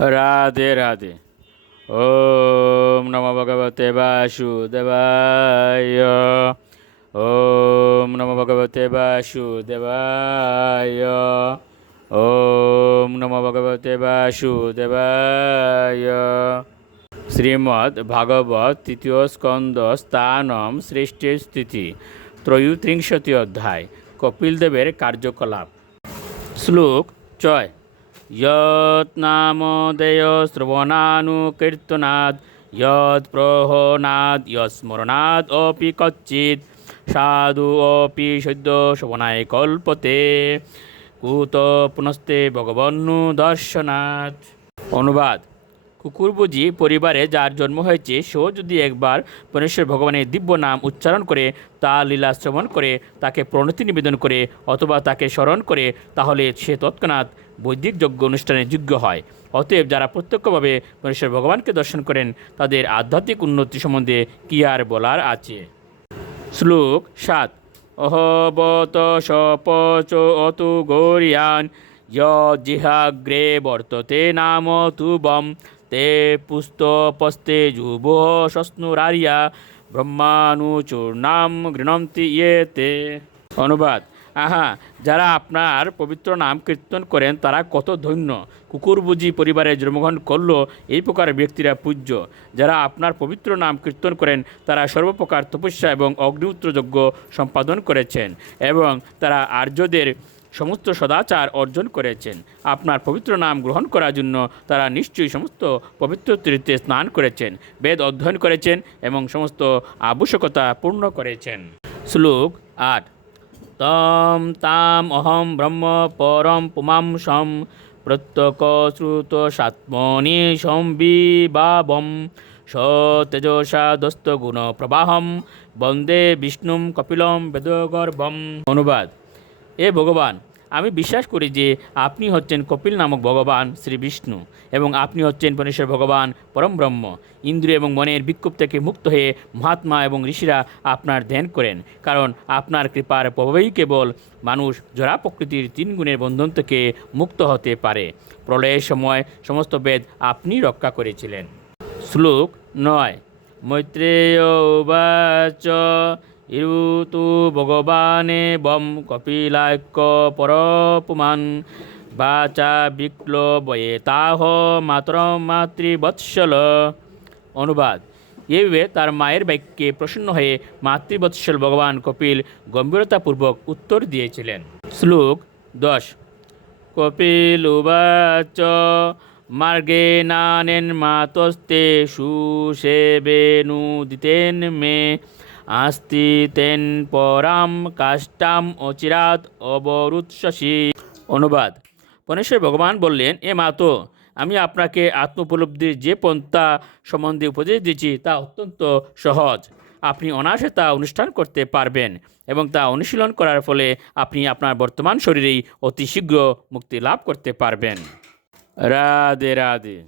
রাধে রাধে। ওম নমো ভগবতে বাসুদেবায়। ওম নমো ভগবতে বাসুদেবায়। ওম নমো ভগবতে বাসুদেবায়। শ্রীমদ্ ভাগবত তৃতীয় স্কন্দ স্থানম সৃষ্টির স্থিতি ত্রয়োত্রিংশতি অধ্যায়। কপিলদেবের কার্যকলাপ। শ্লোক 6। यत् नामोदय श्रवणानुकीर्तनात् यत् प्रहनात् यस्मरणात् अपि कच्चित् साधु अपि सद्य श्रवणाय कल्पते कुत पुनस्ते ভগবন্নু দর্শনাৎ। অনুবাদ: কুকুরবুজি পরিবারে যার জন্ম হয়েছে সেও যদি একবার পরমেশ্বর ভগবানের দিব্য নাম উচ্চারণ করে, তা লীলা শ্রবণ করে, তাকে প্রণতি নিবেদন করে অথবা তাকে স্মরণ করে, তাহলে সে তৎক্ষণাৎ বৈদিক যজ্ঞ অনুষ্ঠানের যোগ্য হয়। অতএব যারা প্রত্যক্ষভাবে পরমেশ্বর ভগবানকে দর্শন করেন তাদের আধ্যাত্মিক উন্নতি সম্বন্ধে কি আর বলার আছে। শ্লোক 7। অহবত সপচ অতু গৌরিয়ান জিহাগ্রে বর্ততে নাম তুবম তে পুস্তপস্তে যুব সস্নুরারিয়া ব্রহ্মানুচূর্ণাম গৃণন্তি ইয়েতে। অনুবাদ: আহা, যারা আপনার পবিত্র নাম কীর্তন করেন তারা কত ধন্য। কুকুরবুজি পরিবারে জন্মগ্রহণ করল এই প্রকার ব্যক্তিরা পূজ্য। যারা আপনার পবিত্র নাম কীর্তন করেন তারা সর্বপ্রকার তপস্যা এবং অগ্নিউত্র যজ্ঞ সম্পাদন করেছেন এবং তারা আর্যদের সমস্ত সদাচার অর্জন করেছেন। আপনার পবিত্র নাম গ্রহণ করার জন্য তারা নিশ্চয়ই সমস্ত পবিত্র তীর্থে স্নান করেছেন, বেদ অধ্যয়ন করেছেন এবং সমস্ত আবশ্যকতা পূর্ণ করেছেন। শ্লোক 8। তম তাম অহম ব্রহ্ম পরম পুমাংসম প্রত্যক শ্রুত সাত্মনি সংবিভাবম সতেজসা দস্ত গুণ প্রবাহম বন্দে বিষ্ণুম কপিলম বেদগর্ভম। অনুবাদ: এ ভগবান, আমি বিশ্বাস করি যে আপনি হচ্ছেন কপিল নামক ভগবান শ্রী বিষ্ণু এবং আপনি হচ্ছেন পরমেশ্বর ভগবান পরম ব্রহ্ম। ইন্দ্রিয় এবং মনের বিক্ষোভ থেকে মুক্ত হয়ে মহাত্মা এবং ঋষিরা আপনার ধ্যান করেন, কারণ আপনার কৃপার প্রভাবেই কেবল মানুষ জড়া প্রকৃতির 3 গুণের বন্ধন থেকে মুক্ত হতে পারে। প্রলয়ের সময় সমস্ত বেদ আপনি রক্ষা করেছিলেন। শ্লোক 9। মৈত্রেয় উবাচ ইরুতু ভগবানে বম কপিলাক্য পরপুমান বাচা বিক্লবয়ে তাহ মাতর মাতৃবৎসল। অনুবাদ: এইভাবে তার মায়ের বাক্যে প্রসন্ন হয়ে মাতৃবৎসল ভগবান কপিল গম্ভীরতাপূর্বক উত্তর দিয়েছিলেন। শ্লোক 10। কপিল উবাচ মার্গে নানেন মাতস্তে সুসেবেনুদিতেন মে আস্তি তেন পরাম কাষ্টাম অচিরাত অবরুৎসসি। অনুবাদ: পরমেশ্বর ভগবান বললেন, এ মাতো, আমি আপনাকে আত্মোপলব্ধির যে পন্থা সম্বন্ধে উপদেশ দিয়েছি তা অত্যন্ত সহজ। আপনি অনায়াসে তা অনুষ্ঠান করতে পারবেন এবং তা অনুশীলন করার ফলে আপনি আপনার বর্তমান শরীরেই অতি শীঘ্র মুক্তি লাভ করতে পারবেন। রাধে রাধে।